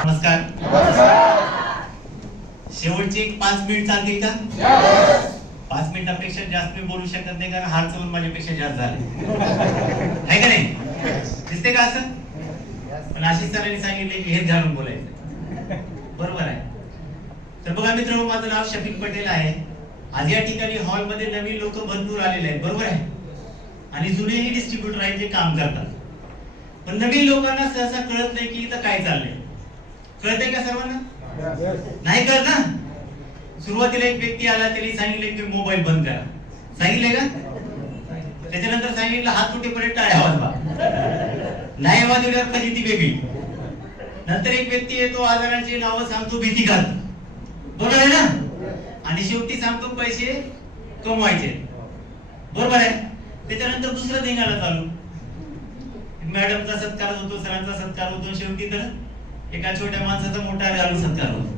नमस्कार. शेवटचे 5 मिनिट चालतील का? 5 मिनिटापेक्षा जास्त मी बोलू शकत नाही, कारण हार चलून माझ्यापेक्षा जास्त झाले आहे का नाही? दिसते का असं? पण आशिष सरांनी सांगितले की हेच घालून बोलायचं. बरोबर आहे. तर बघा मित्रांनो, माझं नाव शफिक पटेल आहे. आज या ठिकाणी हॉलमध्ये नवीन लोक भरपूर आलेले आहेत, बरोबर आहे, आणि जुनेही डिस्ट्रीब्युटर आहेत जे काम करतात. पण नवीन लोकांना सहसा कळत नाही की इथं काय चाललंय. कळतंय का सर्वांना? नाही कळत ना? सुरुवातीला एक व्यक्ती आला, त्याने सांगितले की मोबाईल बंद करा. सांगितले का? त्याच्यानंतर सांगितलं हात तुटेपर्यंत टाळ्या वाजवा. नाही वाजवल्यावर कधी ती वेगळी. नंतर एक व्यक्ती येतो, आजारांची नावं सांगतो, भीती घालतो, बरोबर आहे ना? आणि शेवटी सांगतो पैसे कमवायचे, बरोबर आहे. त्याच्यानंतर दुसरं धिंगाणा चालू, मॅडमचा सत्कार होतो, सरांचा सत्कार होतो, शेवटी तर एका छोट्या माणसाचा मोठा घालून सत्कार होतो.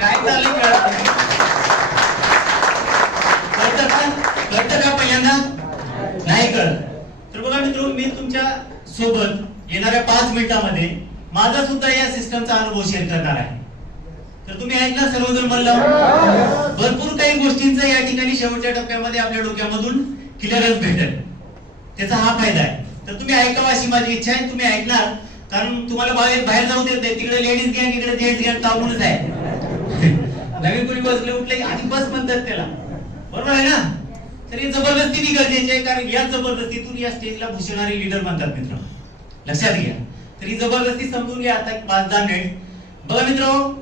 काय चाललंय कळतं का? कळतं का पहिल्यांदा? नाही कळत. तर बघा मित्रांनो, मी तुमच्या सोबत येणाऱ्या 5 मिनिटांमध्ये माझा सुद्धा या सिस्टमचा अनुभव शेअर करणार आहे. तर तुम्ही ऐकणार सर्वजण म्हणलं, भरपूर काही गोष्टींचा या ठिकाणी शेवटच्या टप्प्यामध्ये आपल्या डोक्यामधून क्लिअरन्स भेटेल. त्याचा हा फायदा आहे. तर तुम्ही ऐकावं अशी माझी इच्छा आहे. तुम्ही ऐकणार, कारण तुम्हाला बाहेर जाऊ देत नाही. तिकडे लेडीज गँग, इकडे जेंट्स गँग ताबूनच आहे. नवीन कोणी बसले उठले आधी बस म्हणतात त्याला, बरोबर आहे ना? तर ही जबरदस्ती बी गरजेची आहे, कारण या जबरदस्तीतून या स्टेजला भूषणारी लीडर म्हणतात मित्र, लक्षात घ्या. तर ही जबरदस्ती समजून घ्या. आता 5-10 मिनिट बघा मित्रांनो,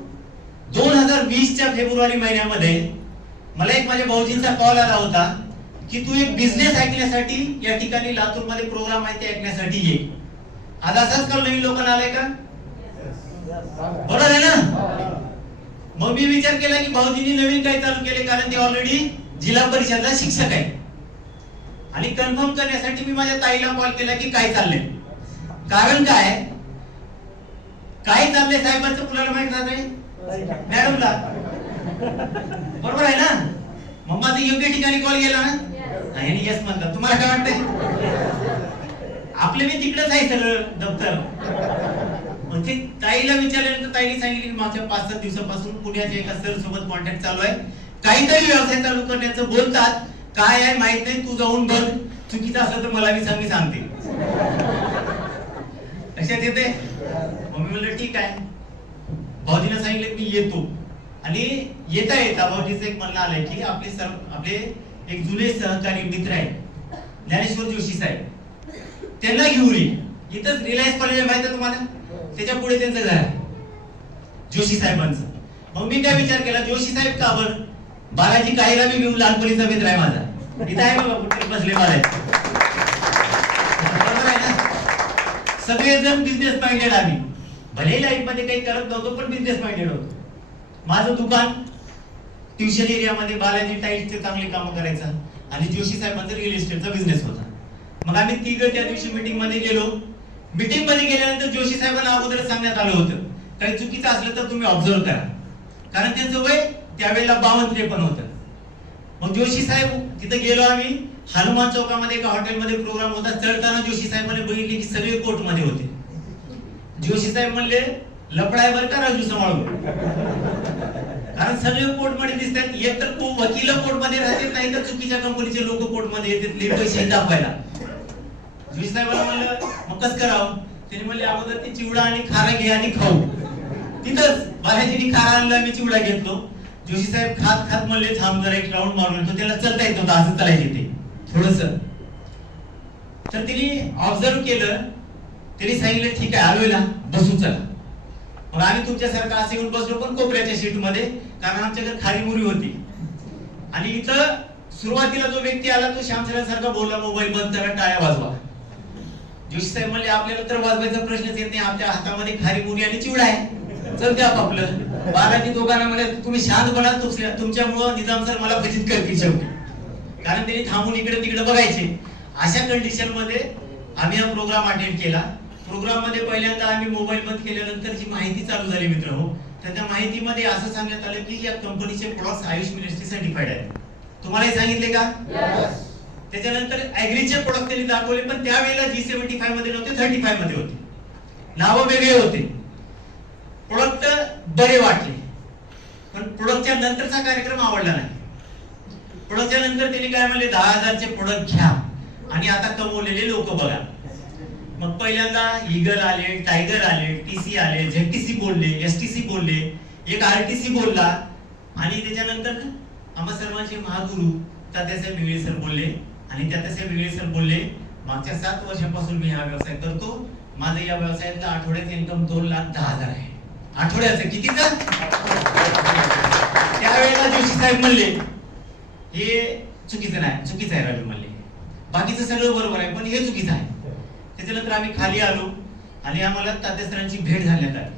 2020च्या फेब्रुवारी महिन्यामध्ये मला एक माझ्या भाऊजींचा कॉल आला होता की तू एक बिझनेस ऐकण्यासाठी या ठिकाणी लातूर मध्ये प्रोग्राम आहे ते ऐकण्यासाठी ये. आज असाच कॉल नवीन लोकांना आलाय का? बरोबर आहे ना? मग मी विचार केला की भाऊजींनी नवीन काय चालू केले, कारण ते ऑलरेडी जिल्हा परिषदला शिक्षक आहे. आणि कन्फर्म करण्यासाठी मी माझ्या ताईला कॉल केला की काय चाललंय, कारण काय चाललंय साहेबांचं मुलाला माहित नाही, मॅडमला, बरोबर आहे ना? मग माझं योग्य ठिकाणी कॉल गेला ना, आणि यस म्हणलं. तुम्हाला काय वाटतंय? आपले मी तिकडेच आहे सगळं दप्तर. म्हणजे ताईला विचारल्यानंतर ताईने सांगितलं की मागच्या 5-7 दिवसापासून पुण्याच्या एका सर सोबत कॉन्टॅक्ट चालू आहे, काहीतरी व्यवसाय चालू करण्याचं बोलतात, काय आहे माहित नाही, तू जाऊन बघ, चुकीचं असलं तर मला मी सांगते. लक्षात येते? मग मी म्हणलं ठीक आहे. भाऊजींना सांगितलं मी येतो. आणि येता भाऊजीचं एक म्हणणं आलंय की आपले एक जुने सहकारी मित्र आहेत, ज्ञानेश्वर जोशी साहेब, त्यांना घेऊन ये. इथंच रिलायन्स कॉलेज माहिती आहे तुम्हाला, त्याच्या पुढे त्यांचं घर आहे जोशी साहेबांचं. मग मी काय विचार केला, जोशी साहेब का बरं? बालाजी काहीला मी घेऊन, लहानपणीचा मित्र आहे माझा, इथं आहे बघा कुठे बसले बालाजी, बरोबर आहे ना? सगळेजण बिझनेस माइंडेड. आम्ही भले लाईफ मध्ये काही करत नव्हतो, पण बिझनेस माइंडेड होतो. माझं दुकान ट्युशन एरियामध्ये बालाजी टाईल्सचे चांगले कामं करायचा, आणि जोशी साहेबांचा रिअल इस्टेटचा बिझनेस होता. मग आम्ही तिघं त्या दिवशी मीटिंग मध्ये गेलो. मीटिंग मध्ये गेल्यानंतर जोशी साहेबांना अगोदर सांगण्यात आलं होतं, काही चुकीचं असलं तर तुम्ही ऑब्झर्व करा, कारण त्यांचं वय त्यावेळेला 52-53 होतं. मग जोशी साहेब तिथे गेलो आम्ही. हनुमान चौकामध्ये एका हॉटेलमध्ये प्रोग्राम होता. चढताना जोशी साहेबांनी बघितले की सगळे कोर्ट मध्ये होते. जोशी साहेब म्हणले, लफडाय बर का राजू, सांभाळून, कारण सगळे कोर्ट मध्ये दिसतात. एक तर वकील कोर्ट मध्ये राहतात, नाही तर चुकीच्या कंपनीचे लोक कोर्ट मध्ये येतात पैसे दाखवायला. जोशी साहेबांना म्हणलं मग कसं करावं? त्यांनी म्हणले अगोदर ते चिवडा आणि खारा घे आणि खाऊ. तिथंच बालाजीने खारा आणला, मी चिवडा घेतलो. जोशी साहेब खात म्हणले थांब जरा एक राऊंड मारून येतो. त्याला चलता येत होतं, असं चालायचे ते थोडस. तर त्यांनी ऑब्झर्व केलं. त्यांनी सांगितलं ठीक आहे आलोय ना, बसू चला. मग आम्ही तुमच्यासारखं असं येऊन बसलो, पण कोपऱ्याच्या सीट मध्ये, कारण आमच्याकडे खारी मुरी होती. आणि इथं सुरुवातीला जो व्यक्ती आला तो श्यामसरांसारखा बोलला, मोबाईल बंद करा, टाळ्या वाजवा. जोशी साहेब म्हणले आपल्याला तर वाजवायचा प्रश्नच येत नाही, आपल्या हातामध्ये खारी मुरी आणि चिवडा आहे, चल आपलं. बालाजी दोघांना म्हणाले तुम्ही शांत बना, तुमच्यामुळं निजाम सर मला फजित करतील शेवटी, कारण त्यांनी थांबून इकडे तिकडे बघायचे. अशा कंडिशन मध्ये आम्ही हा प्रोग्राम अटेंड केला. प्रोग्राम मध्ये पहिल्यांदा आम्ही मोबाईल बंद केल्यानंतर जी माहिती चालू झाली मित्र हो, तर त्या माहितीमध्ये असं सांगण्यात आलं की या कंपनीचे प्रोडक्ट्स आयुष मिनिस्ट्री सर्टिफाईड आहेत. तुम्हाला सांगितले का? त्याच्यानंतर ऍग्रीचे प्रोडक्ट त्यांनी दाखवले, पण त्यावेळेला G75 मध्ये नव्हते, 35 मध्ये होते. नावं वेगळे होते, प्रोडक्ट बरे वाटले, पण प्रोडक्टच्या नंतरचा कार्यक्रम आवडला नाही. प्रोडक्टच्या नंतर त्यांनी काय म्हणले, 10,000चे प्रोडक्ट घ्या आणि आता कमवलेले लोक बघा. मग पहिल्यांदा ईगल आले, टायगर आले, टीसी आले, झेडटीसी बोलले, एसटीसी बोलले, एक आरटीसी बोलला आणि त्याच्यानंतर आम्हा सर्वांचे महागुरु तात्यासाहेब वेगळे सर बोलले आणि तात्यासाहेब वेगळे सर बोलले, मागच्या 7 वर्षापासून मी हा व्यवसाय करतो, माझं या व्यवसायातलं आठवड्याचं इन्कम 2,10,000 आहे. आठवड्याचं कितीचं? त्यावेळेला जोशी साहेब म्हणले हे चुकीचं नाही, चुकीचं आहे राजू म्हणले, बाकीचं सगळं बरोबर आहे पण हे चुकीचं आहे. त्याच्यानंतर आम्ही खाली आलो आणि आम्हाला तात्यासरांची भेट झाल्यात आली.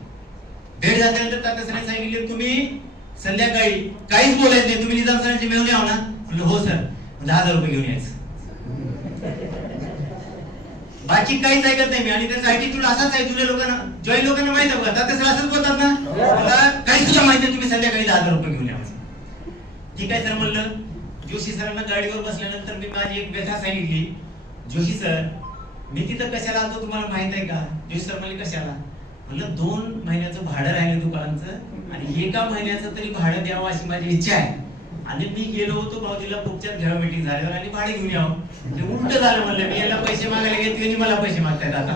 भेट झाल्यानंतर तात्यासरांनी सांगितले तुम्ही संध्याकाळी काहीच बोलायचं नाही, तुम्ही निजाम सरांची मेहून यावं ना. म्हणलं हो सर, 10,000 रुपये घेऊन यायचं, बाकी काहीच ऐकत नाही मी. आणि त्याचा ऍटिट्यूड असाच आहे, जुन्या लोकांना जॉईन लोकांना माहित आहे, तात्यासर असंच बोलतात ना, मला काही सुद्धा माहिती नाही, तुम्ही संध्याकाळी 10,000 रुपये घेऊन यावं. ठीक आहे सर म्हणलं. जोशी सरांना गाडीवर बसल्यानंतर मी माझी एक व्यथा सांगितली, जोशी सर मी तिथं कशाला आलो तुम्हाला माहित आहे का? जोशी सर म्हणले कशाला? म्हणलं 2 महिन्याचं भाडं राहिलं दुकानाचं आणि 1 महिन्याचं तरी भाडं द्यावं अशी माझी इच्छा आहे. आणि मी गेलो होतो भाऊजीला उपचार घ्यावं मीटिंग झाल्यावर आणि भाडे घेऊन यावं. ते उलट झालं म्हणलं, मी याला पैसे मागायला गेले आणि मला पैसे मागतायत आता.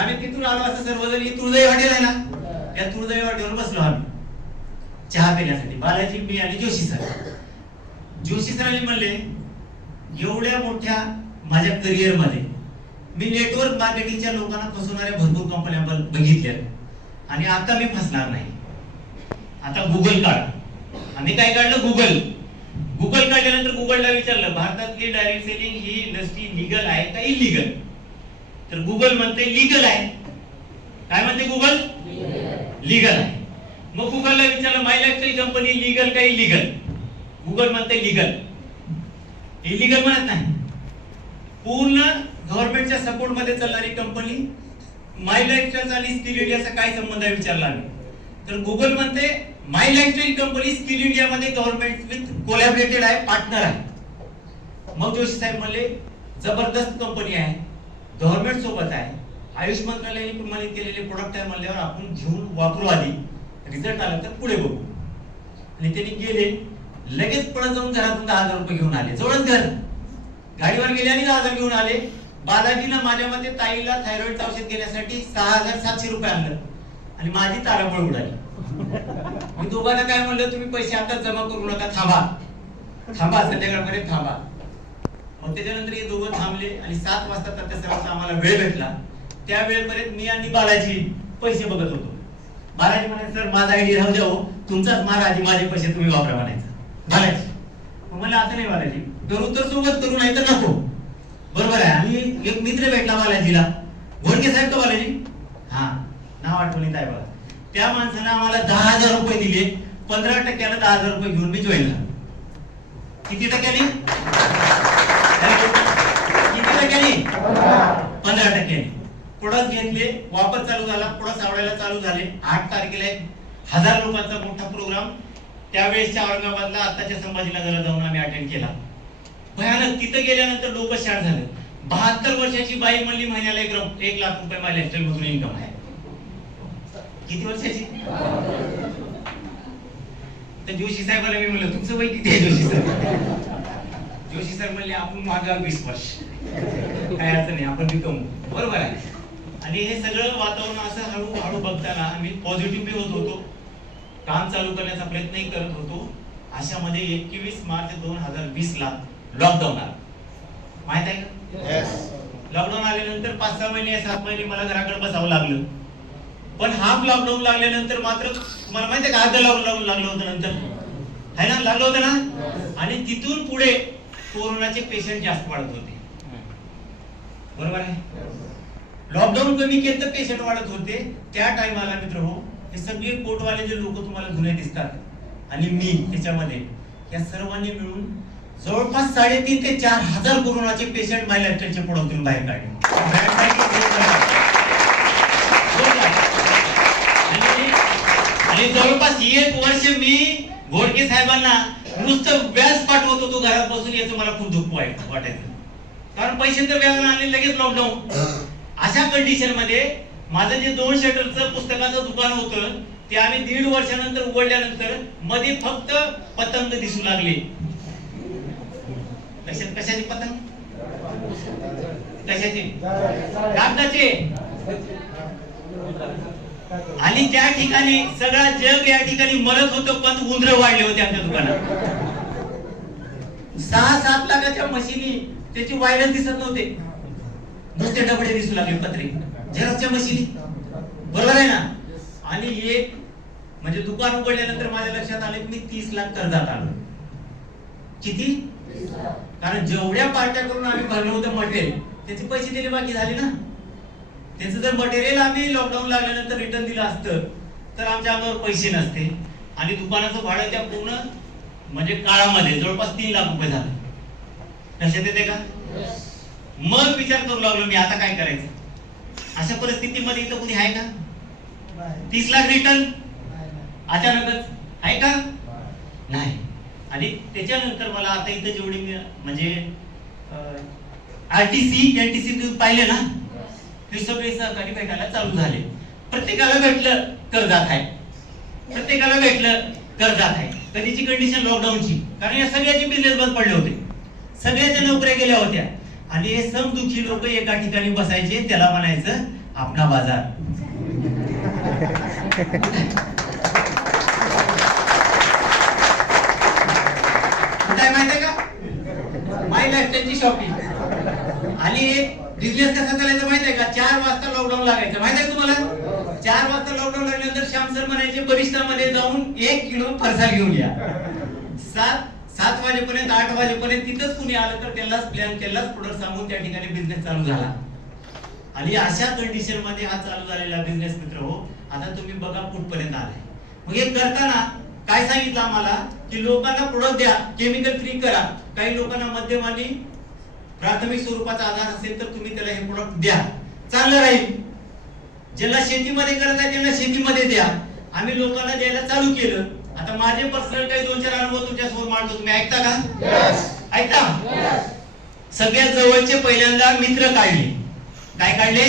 आम्ही तिथून आलो असं सर्वजण, तुळजाई हॉटेल आहे ना, त्या तुळजाई हॉटेलवर बसलो आम्ही चहा पिण्यासाठी, बालाजी, मी आणि जोशी सर. जोशी सरांनी म्हणले एवढ्या मोठ्या माझ्या करिअर मध्ये मी नेटवर्क मार्केटिंगच्या लोकांना फसवणाऱ्या भरपूर कंपन्या बघितल्या आणि आता मी फसणार नाही. आता गुगल काढा. आम्ही काय काढलं? गुगल काढल्यानंतर गुगलला विचारलं भारतातली डायरेक्ट सेलिंग ही इंडस्ट्री लीगल आहे का इलीगल? तर गुगल म्हणते लीगल आहे. काय म्हणते गुगल? लीगल आहे. मग गुगलला विचारलं माय लाईफस्टाईल कंपनी लीगल का इलीगल? गुगल म्हणते लीगल. इलीगल म्हणत नाही. पूर्ण गव्हर्नमेंटच्या सपोर्ट मध्ये चालणारी कंपनी माय लाईफस्टाईल आणि स्किल इंडियाचा काय संबंध आहे विचारला आम्ही. तर गुगल म्हणते माय लाईफस्टाईल कंपनी स्किल इंडिया मध्ये गव्हर्नमेंट विथ कोलॅबोरेटेड आहे, पार्टनर आहे. मग जोशी साहेब म्हणले जबरदस्त कंपनी आहे, गव्हर्नमेंट सोबत आहे, आयुष मंत्रालयाने प्रमाणित केलेले प्रोडक्ट आहे म्हणल्यावर आपण घेऊन वापरू, आधी रिझल्ट आला तर पुढे बघू. आणि त्यांनी गेले, लगेच पळत जाऊन घरातून 10,000 रुपये घेऊन आले. जवळच घर, गाडीवर गेले आणि 10,000 घेऊन आले. बालाजीला माझ्या मते ताईला थायरॉइडचं औषध घेण्यासाठी 6,700 रुपये आणलं आणि माझी तारांबळ उडाली. मी दोघांना काय म्हणलं, तुम्ही पैसे आता जमा करू नका, थांबा संध्याकाळपर्यंत थांबा. मग त्याच्यानंतर हे दोघं थांबले आणि 7 वाजता तात्यासरांचा आम्हाला वेळ भेटला. त्या वेळेपर्यंत मी आणि बालाजी पैसे बघत होतो. बालाजी म्हणाले सर माझा आयडी राहू द्या, तुमचाच मारा, आधी माझे पैसे तुम्ही वापरा म्हणायचं. बालाजी मला असं नाही, बालाजी करू तर सोबत करू नाही तर नको. बरोबर आहे. आणि एक मित्र भेटला बालाजीला, घोडके साहेब का बालाजी, हा नाव आठवणीत आहे बघा. त्या माणसाने आम्हाला 10,000 रुपये दिले. 15% 10,000 रुपये घेऊन मी जॉईन झालो. किती टक्क्याने? किती टक्क्याने? 15%. प्रोडक्ट घेतले, वापर चालू झाला, प्रोडक्ट आवडायला चालू झाले. 8 तारखेला 1,000 लोकांचा मोठा प्रोग्राम त्यावेळेसच्या औरंगाबादला, आताच्या संभाजीनगरला जाऊन आम्ही अटेंड केला. भयानक. तिथे गेल्यानंतर लोक शाळ झाले. 72 वर्षाची बाई म्हणली महिन्याला 1 लाख रुपये माझ्या लाईफस्टाईल मधून इन्कम आहे. किती वर्षाची? तर जोशी साहेबांना मी म्हणलं तुमचं वय किती आहे जोशी सर? जोशी सर म्हणले आपण मागा 20 वर्ष, काय अर्थ नाही, आपण रिकम. बरोबर आहे. आणि हे सगळं वातावरण असं हळूहळू बघताना आम्ही पॉझिटिव्ह होत होतो, काम चालू करण्याचा प्रयत्नही करत होतो. अशामध्ये 21 मार्च 2020 ला लॉकडाऊन आला. माहित आहे का? लॉकडाऊन आल्यानंतर 5-6 महिने 7 महिने मला घराकडे बसावं लागलं. पण हाफ लॉकडाऊन लागल्यानंतर मात्र तुम्हाला माहिती आहे का, अर्ध लॉकडाऊन लागलं होतं नंतर, है ना, लागलं होतं ना. आणि तिथून पुढे कोरोनाचे पेशंट जास्त वाढत होते. बरोबर आहे. लॉकडाऊन कमी केलं तर पेशंट वाढत होते. त्या टाइमाला मित्र हो, हे सगळे कोटवाले जे लोक तुम्हाला जुने दिसतात आणि मी त्याच्यामध्ये, या सर्वांनी मिळून जवळपास 3,500 ते 4,000 कोरोनाचे पेशंट माझ्या लाईफस्टाईलच्या प्रोडक्टून बाहेर काढले. आणि जवळपास 1 वर्ष मी घोडके साहेबांना नुसतं व्याज पाठवत होतो घरात बसून. याचं मला खूप दुःख वाटायचं, कारण पैसे तर व्याजाने आणले, लगेच लॉकडाऊन. अशा कंडिशन मध्ये माझं जे 2 शटरचं पुस्तकाचं दुकान होतं ते आम्ही 1.5 वर्षानंतर उघडल्यानंतर मध्ये फक्त पतंग दिसू लागले. कशाचे पतंग? कशाचे? कागदाचे. आणि त्या ठिकाणी सगळा जग या ठिकाणी मरत होतं, पण उंदरं वाढले होते आमच्या दुकानात. 6-7 लाखाच्या मशीनी त्याची व्हायरल दिसत नव्हते, नुसते डबडे दिसू लागले, पत्रे झेरॉक्सच्या मशीनी. बरोबर आहे ना? आणि एक म्हणजे दुकान उघडल्यानंतर माझ्या लक्षात आलं की मी 30 लाख कर्जात आलो. किती? कारण जेवढ्या पार्ट्या करून आम्ही भरलं होतं मटेरियल त्याचे पैसे दिले बाकी झाले ना. त्याचं जर मटेरियल आम्ही लॉकडाऊन लागल्यानंतर रिटर्न दिलं असतं तर आमच्या अंगावर पैसे नसते आणि दुकानाचं भाडं त्या पूर्ण म्हणजे काळामध्ये जवळपास 3 लाख रुपये झाले. लक्षात येते का? मग विचार करू लागलो मी आता काय करायचं. अशा परिस्थितीमध्ये इथं कुणी आहे का? 30 लाख रिटर्न अचानकच आहे का? नाही. आणि त्याच्यानंतर मला आता इथं जेवढी म्हणजे आरटीसी एनटीसी तुम्ही पाहिले ना, हे सगळे सहकारी भेटायला चालू झाले. प्रत्येकाला भेटलं कर्जात आहे, प्रत्येकाला भेटलं कर्जात आहे. कधीची कंडिशन? लॉकडाऊनची. कारण या सगळ्याचे बिझनेस बंद पडले होते, सगळ्याच्या नोकऱ्या गेल्या होत्या आणि हे समदुखी लोक एका ठिकाणी बसायचे, त्याला म्हणायचं आपणा बाजार. काय माहितीये का? माय लाईफस्टाईलची शॉपिंग. आणि बिझनेस कसा चालायचा माहितीये का? 4 वाजता लॉकडाऊन लागायचं. माहितीये तुम्हाला? 4 वाजता लॉकडाऊन लागल्यानंतर श्याम सर म्हणायचे बरिस्टामध्ये जाऊन 1 किलो फरसाण घेऊन या. 7 वाजेपर्यंत 8 वाजेपर्यंत तिथंच कुणी आलं तर त्यालाच प्लॅन केलाच प्रोडक्ट सांगून त्या ठिकाणी बिझनेस चालू झाला. आणि अशा कंडिशन मध्ये हा चालू झालेला बिझनेस मित्र हो, आता तुम्ही बघा कुठपर्यंत आलाय. मग हे करताना काय सांगितलं आम्हाला की लोकांना प्रोडक्ट द्या, केमिकल फ्री करा. काही लोकांना मध्यम आणि प्राथमिक स्वरूपाचा आधार असेल तर तुम्ही त्याला हे प्रोडक्ट द्या, चांगलं राहील. ज्याला शेतीमध्ये करत आहे त्यांना शेतीमध्ये द्या. आम्ही लोकांना द्यायला चालू केलं. आता माझे पर्सनल काही 2-4 अनुभव तुमच्या समोर मांडतो, तुम्ही ऐकता का? ऐकता? सगळ्यात जवळचे पहिल्यांदा मित्र काढले. काय काढले?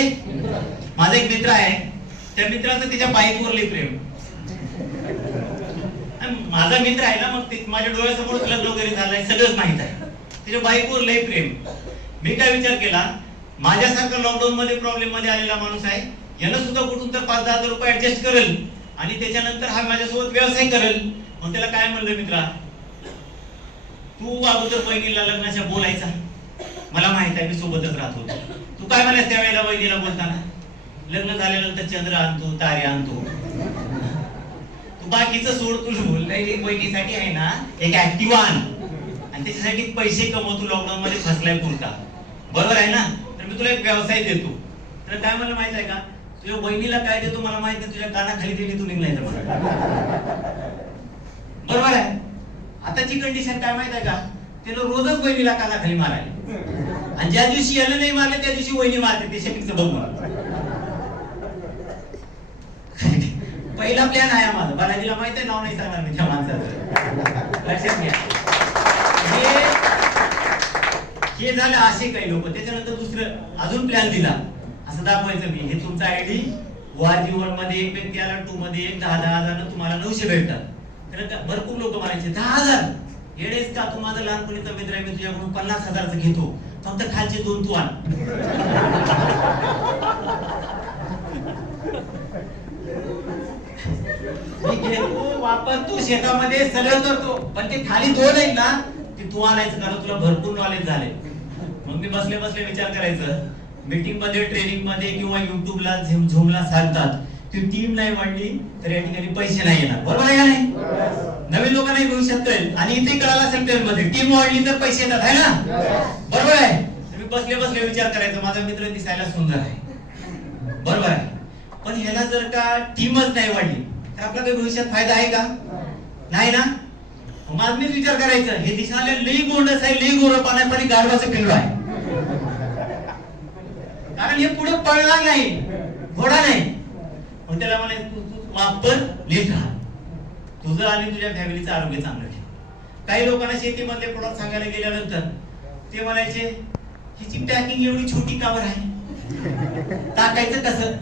माझा एक मित्र आहे, त्या मित्राचं त्याच्या बाईकवर लई प्रेम. माझा मित्र आहे ना, मग माझ्या डोळ्यासमोर लग्न वगैरे झालंय, सगळंच माहित आहे. त्याच्या बाईकवर लई प्रेम. मी काय विचार केला, माझ्यासारखा लॉकडाऊन मध्ये प्रॉब्लेम मध्ये आलेला माणूस आहे, यानं सुद्धा कुठून तर 5-10 हजार रुपये ऍडजस्ट करेल आणि त्याच्यानंतर हा माझ्यासोबत व्यवसाय करेल. मग त्याला काय म्हणलं, मित्रा तू अगोदर बहिणीला लग्नाच्या बोलायचा, मला माहित आहे मी सोबतच राहत होतो. तू काय म्हणायस त्यावेळेला बहिणीला बोलताना? लग्न झाल्यानंतर चंद्र आणतो, तारे आणतो. तू बाकीचं सोड, तुला बोललाय बहिणीसाठी आहे ना एक ऍक्टिव्हा आण आणि त्याच्यासाठी पैसे कमवतो, लॉकडाऊन मध्ये फसलाय पुरता. बरोबर आहे ना? तर मी तुला एक व्यवसाय देतो. तर काय म्हणलं माहित आहे का? तुझ्या बहिणीला काय देतो मला माहित नाही, तुझ्या कानाखाली दिली तू निघलाय. बरोबर आहे? आताची कंडिशन काय माहित आहे का? त्याला रोजच बहिणीला कानाखाली मारायला आणि ज्या दिवशी याला नाही मारले त्या दिवशी वहिनी मारते. ते शेतीचं बघून पहिला प्लॅन आहे माझा. बालाजीला माहित आहे, नाव नाही सांगणार मी त्या माणसाचं. लक्षात घ्या. हे झालं असे काही लोक. त्याच्यानंतर दुसरं अजून प्लॅन दिला, असं दाखवायचं मी हे तुमचा आयडी ORG1 मध्ये 1 व्यक्ती आला, 2 मध्ये 1, 10-10 हजारानं तुम्हाला 900 भेटतात. तर भरपूर लोक म्हणायचे 10,000 येडेस का? तू माझा लहानपणीचा मित्र आहे, मी तुझ्याकडून 50,000चं घेतो, फक्त खालचे 2 तू आण. मी घेतो वापरतो, शेतामध्ये सगळं करतो, पण ते खाली 2 आहेत ना ते तू आणायचं, कारण तुला भरपूर नॉलेज झाले. मग मी बसले बसले विचार करायचं, मीटिंग मध्ये, ट्रेनिंग मध्ये किंवा युट्यूबला झूमला सांगतात ती टीम नाही वाढली तर या ठिकाणी पैसे नाही येणार. बरोबर आहे का नाही? नवीन लोकांना भविष्यात कळेल आणि इथे कळालं असेल ट्रेन मध्ये टीम वाढली तर पैसे येतात, आहे ना? बरोबर आहे? मी बसले बसले विचार करायचं, माझा मित्र दिसायला सुंदर आहे, बरोबर आहे, पण ह्याला जर का टीमच नाही वाढली तर आपला काही भविष्यात फायदा आहे का? नाही ना? मग मीच विचार करायचं, हे दिसायला लई गोंडस आहे, लई गोरपान आहे, पण गाढवाचं पिल्लू आहे. कारण हे पुढे पळणार नाही, घोडा नाही. मग त्याला म्हणायचं तू वापर, नीट राहा, तुझं आणि तुझ्या फॅमिलीचं आरोग्य चांगलं ठेव. काही लोकांना शेतीमध्ये प्रोडक्ट सांगायला गेल्यानंतर ते म्हणायचे हिची पॅकिंग एवढी छोटी का बरं आहे, टाकायचं कसं?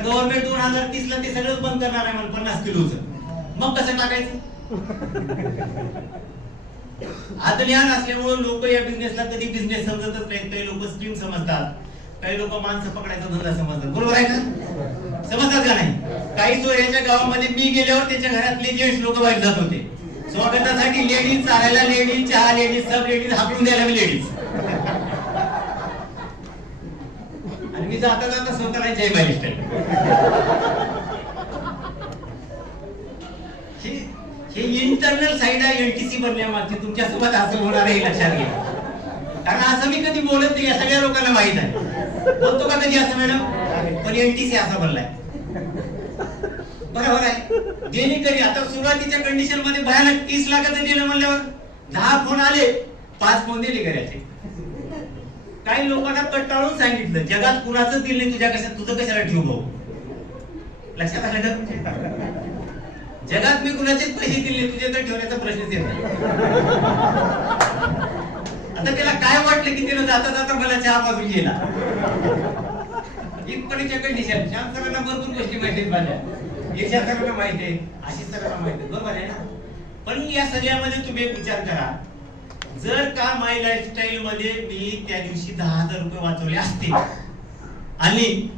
आता गव्हर्नमेंट 2030 ला ते सगळं बंद करणार आहे म्हणून 50 किलोचं, मग कसं टाकायचं? आता ज्ञान असल्यामुळे लोक या बिझनेसला कधी बिझनेस समजतच नाहीत. काही लोक स्कीम समजतात, काही लोक माणसं पकडायचा धंदा समजतात. बरोबर आहे का? समजतात का नाही? काही सोयऱ्याच्या गावामध्ये मी गेल्यावर त्याच्या घरातले जेंट्स लोक बाहेर जात होते. स्वागतासाठी लेडीज, चालायला लेडीज, चहा लेडीज, सब लेडीज, हाकलून द्यायला मी लेडीज. आणि मी जाता जाता स्वतःला जय बालिस्टर. हे इंटरनल साइड आहे एनटीसी बनण्यामागची. तुमच्यासोबत असं होणार आहे लक्षात घ्या. कारण असं मी कधी बोलत नाही, या सगळ्या लोकांना माहित आहे. बोलतो का कधी असं मॅडम? पण एनटीसी असा बनलाय. बरोबर आहे. देणे कधी आता सुरुवातीच्या कंडिशन मध्ये भयानक 30 लाखाचं दिलं म्हणल्यावर 10 फोन आले, 5 फोन दिले करायचे. काही लोकांना कटाळून सांगितलं जगात कुणाचं दिल नाही, तुझं कशाला ठेवू भाऊ. लक्षात आलं का? जगात मी कुणाचेच पैसे दिले, तुझे तर ठेवण्याचा प्रश्नच येत नाही. आता त्याला काय वाटलं की त्याला जाता जाता मला चहा पाजून गेला. इथपर्यंतच्या कंडिशन. श्याम सरांना भरपूर गोष्टी माहिती आहेत माझ्या, यशा सरांना माहिती आहे, आशिष सरांना माहिती आहे. बरोबर आहे ना? पण या सगळ्यामध्ये तुम्ही एक विचार करा, जर का माय लाईफस्टाईल मध्ये मी त्या दिवशी 10,000 रुपये वाचवले असते आणि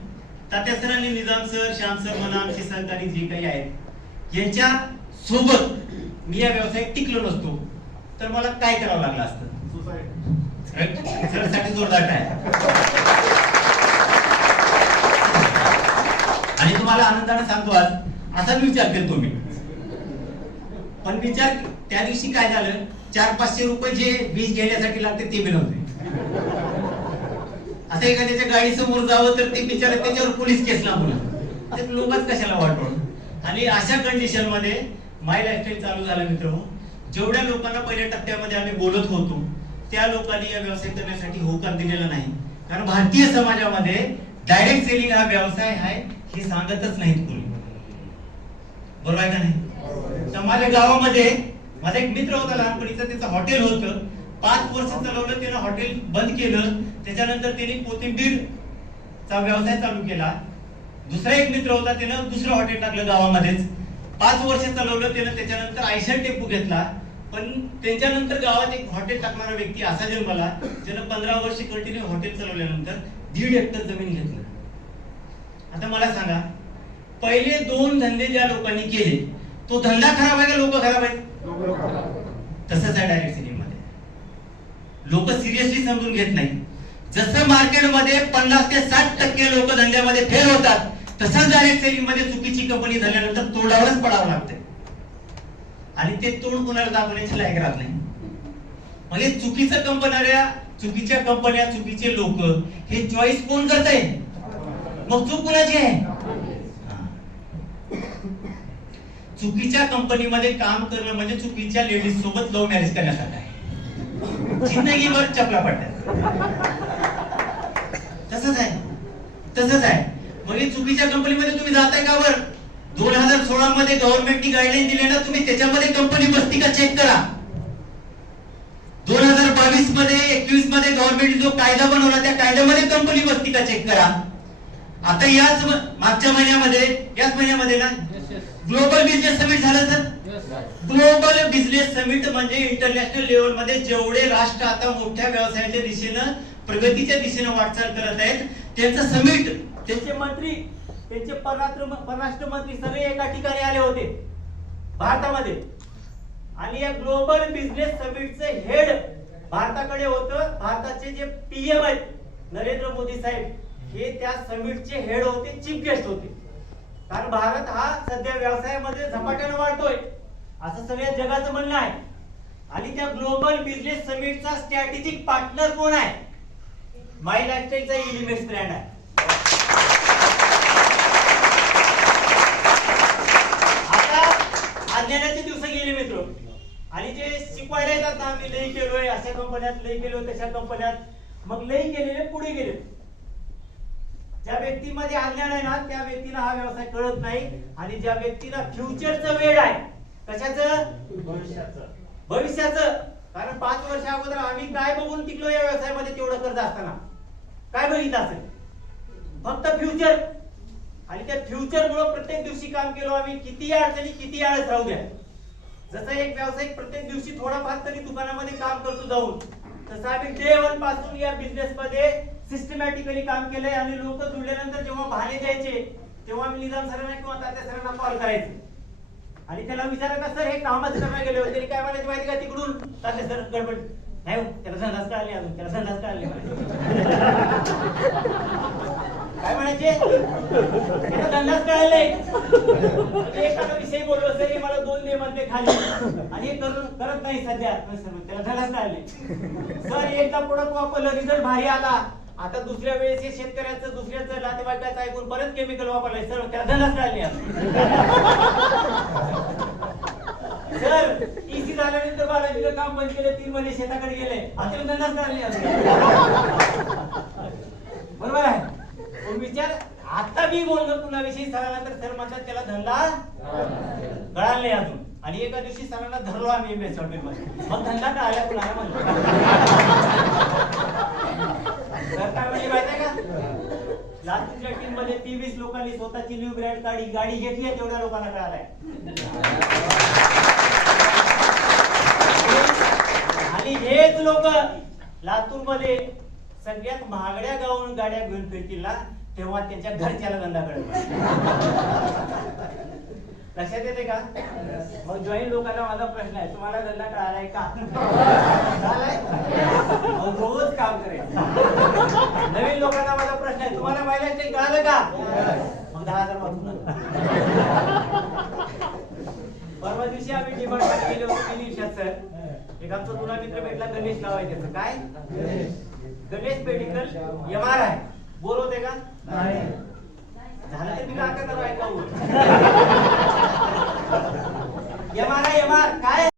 तात्या सरांनी, निजाम सर, श्याम सर म्हणा, आमचे सहकारी जे काही आहेत, यांच्या सोबत मी या व्यवसायात टिकलो नसतो तर मला काय करावं लागलं असतं? साठी जोरदार आहे. आणि तुम्हाला आनंदाने सांगतो, आज असाच विचार करतो मी. पण विचार त्या दिवशी काय झालं, 400-500 रुपये जे वीज घेण्यासाठी लागते ते बी नव्हते. आता एखाद्याच्या गाडी समोर जावं तर ते बिचारे त्याच्यावर पोलीस केस लागून ते लोकच कशाला वाटवून. आणि अशा कंडिशन मध्ये माय लाईफस्टाईल चालू झाला मित्रांनो. जेवढ्या लोकांना पहिल्या टप्प्यामध्ये आम्ही बोलत होतो त्या लोकांनी या व्यवसाय करण्यासाठी होकार दिलेला नाही. कारण भारतीय समाजामध्ये डायरेक्ट सेलिंग हा व्यवसाय आहे हे सांगतच नाहीत कोणी. बरोबर आहे का नाही? तर माझ्या गावामध्ये माझा एक मित्र होता लहानपणीचा, त्याचं हॉटेल होतं. 5 वर्ष चालवलं त्यानं, हॉटेल बंद केलं. त्याच्यानंतर त्याने कोथिंबीरचा व्यवसाय चालू केला. दुसरा एक मित्र होता, त्यानं दुसरं हॉटेल टाकलं गावामध्येच. 5 वर्ष चालवलं त्यानं. त्याच्यानंतर आयशर टेम्पो घेतला. पण त्याच्यानंतर गावात एक हॉटेल टाकणारा व्यक्ती असा जन्मला ज्यानं 15 वर्ष कंटिन्यू हॉटेल चालवल्यानंतर 1.5 एकर जमीन घेतलं. आता मला सांगा, पहिले 2 धंदे ज्या लोकांनी केले तो धंदा खराब आहे का लोक खराब आहेत? तसंच आहे डायरेक्ट सेलिंग मध्ये. लोक सिरियसली समजून घेत नाही. जसं मार्केटमध्ये 50 ते 60% लोक धंद्यामध्ये फेल होतात, तसंच डायरेक्ट सेलिंग मध्ये चुकीची कंपनी झाल्यानंतर तोंडावरच पडावं लागतं. आणि ते तोंड कोणाला दाखवण्याची लायक राहत नाही. म्हणजे चुकीचं कंपन्या, चुकीच्या कंपन्या, चुकीचे लोक हे चॉईस कोण करतंय? मग चूक कोणाची आहे? चुकीच्या कंपनीमध्ये काम करणं म्हणजे चुकीच्या लेडीज सोबत लव्ह मॅरेज करण्यासारखं आहे. जिंदगीभर चपला पडतात. तसंच आहे, तसंच आहे. म्हणजे चुकीच्या कंपनीमध्ये तुम्ही जाताय का? वर 2016 मध्ये गव्हर्नमेंटनी गाईडलाईन दिली ना, तुम्ही त्याच्यामध्ये कंपनी बसती का चेक करा. 2022 मध्ये 21 मध्ये गव्हर्नमेंट जो कायदा बनवला त्या कायद्यामध्ये कंपनी बसती का चेक करा. आता याच मागच्या महिन्यामध्ये, याच महिन्यामध्ये ना ग्लोबल बिझनेस समिट झालं. सर, ग्लोबल बिझनेस समिट म्हणजे इंटरनॅशनल लेवल मध्ये जेवढे राष्ट्र आता मोठ्या व्यवसायाच्या दिशेनं, प्रगतीच्या दिशेनं वाटचाल करत आहेत, त्यांचं समिट, त्यांचे मंत्री, त्यांचे परराष्ट्र मंत्री सगळे एका ठिकाणी आले होते भारतामध्ये. आणि या ग्लोबल बिझनेस समिटचे हेड भारताकडे होतं. भारताचे जे पीएम आहेत नरेंद्र मोदी साहेब, हे त्या समिटचे हेड होते, चीफ गेस्ट होते. कारण भारत हा सध्या व्यवसायामध्ये झपाट्याने वाढतोय असं सगळ्या जगाचं म्हणणं आहे. आणि त्या ग्लोबल बिझनेस समिटचा स्ट्रॅटेजिक पार्टनर कोण आहे? माय लाईफस्टाईलचा इलिमेंट्स ब्रँड आहे. आता अज्ञानाचे दिवस गेले मित्र, आणि जे शिकवायला येतात ना, आम्ही लई केलोय अशा कंपन्यात, लई केलोय तशा कंपन्यात, मग लई केलेले पुढे गेले. ज्या व्यक्तीमध्ये अज्ञान आहे ना, त्या व्यक्तीला हा व्यवसाय कळत नाही. आणि ज्या व्यक्तीला फ्युचरचं वेळ आहे, कशाचं? भविष्याचं. कारण 5 वर्ष अगोदर आम्ही काय बघून टिकलो या व्यवसायामध्ये, तेवढं कर्ज असताना काय बघितलं असेल? फक्त फ्युचर. आणि त्या फ्युचरमुळे प्रत्येक दिवशी काम केलो आम्ही. किती अडचणी किती आळस राहू द्या, जसं एक व्यावसायिक प्रत्येक दिवशी थोडाफार तरी दुकानामध्ये काम करतो जाऊन, तसं आम्ही डे 1 पासून या बिझनेस मध्ये सिस्टमॅटिकली काम केलंय. आणि लोक जुळल्यानंतर जेव्हा बहाणे द्यायचे तेव्हा मी निजाम सरांना किंवा तात्या सरांना कॉल करायचे आणि त्याला विचारायला, सर हे कामच करायला गेले होते, काय म्हणायचे माहिती का तिकडून, तात्या सर गडबड नाही हो, त्याला संडास काढले, अजून त्याला संडास काढले काय म्हणायचे, त्याला संडास काढले. एखादा विषय बोललो, सर हे मला 2 दे म्हणते खाली आणि हे करत नाही सध्या, त्याला संडास काढले. सर एकदा प्रोडक्ट वापरलं, रिझल्ट भारी आला, आता दुसऱ्या वेळेस हे शेतकऱ्याचं दुसऱ्याचं नातेवाईकाचं ऐकून परत केमिकल वापरलंय, सर त्याला संडास काढले. सर टीसी झाल्यानंतर बालाजीचं काम बंद केलं, 3 महिने शेताकडे गेले, आता संडास काढले. बरोबर आहे. विचार आता मी बोललो कुणाविषयी सरांना, तर सर म्हणतात त्याला धंदा कळाला नाही अजून. आणि एका दिवशी सरांना धरलो आम्ही एमएस हॉटेल मध्ये, मग धंदा कळाला कुणाला म्हणतो. सर काय म्हणजे माहिती आहे का, लातूरच्या टीम मध्ये 23 लोकांनी स्वतःची न्यू ब्रँड गाडी घेतली आहे, तेवढ्या लोकांना कळालाय. आणि हेच लोक लातूर मध्ये सगळ्यात महागड्या गाड्या घेऊन फिरतील ना, तेव्हा त्यांच्या घरच्याला धंदा कळेल. लक्षात येते का. मग जॉईन लोकांना माझा प्रश्न आहे, तुम्हाला धंदा कळालाय का, मग रोज काम करायचं. नवीन लोकांना माझा प्रश्न आहे, तुम्हाला महिला ते कळालं का, मग 10,000 वाचून. परवा दिवशी आम्ही डिपार्टमेंट गेलो होतो दिवसात, सर एक आमचा जुना मित्र भेटला, गणेश नाव आहे त्याचं, काय गणेश मेडिकल MRI बोलवते का, झालं तर मी का करू ऐकावं. MRI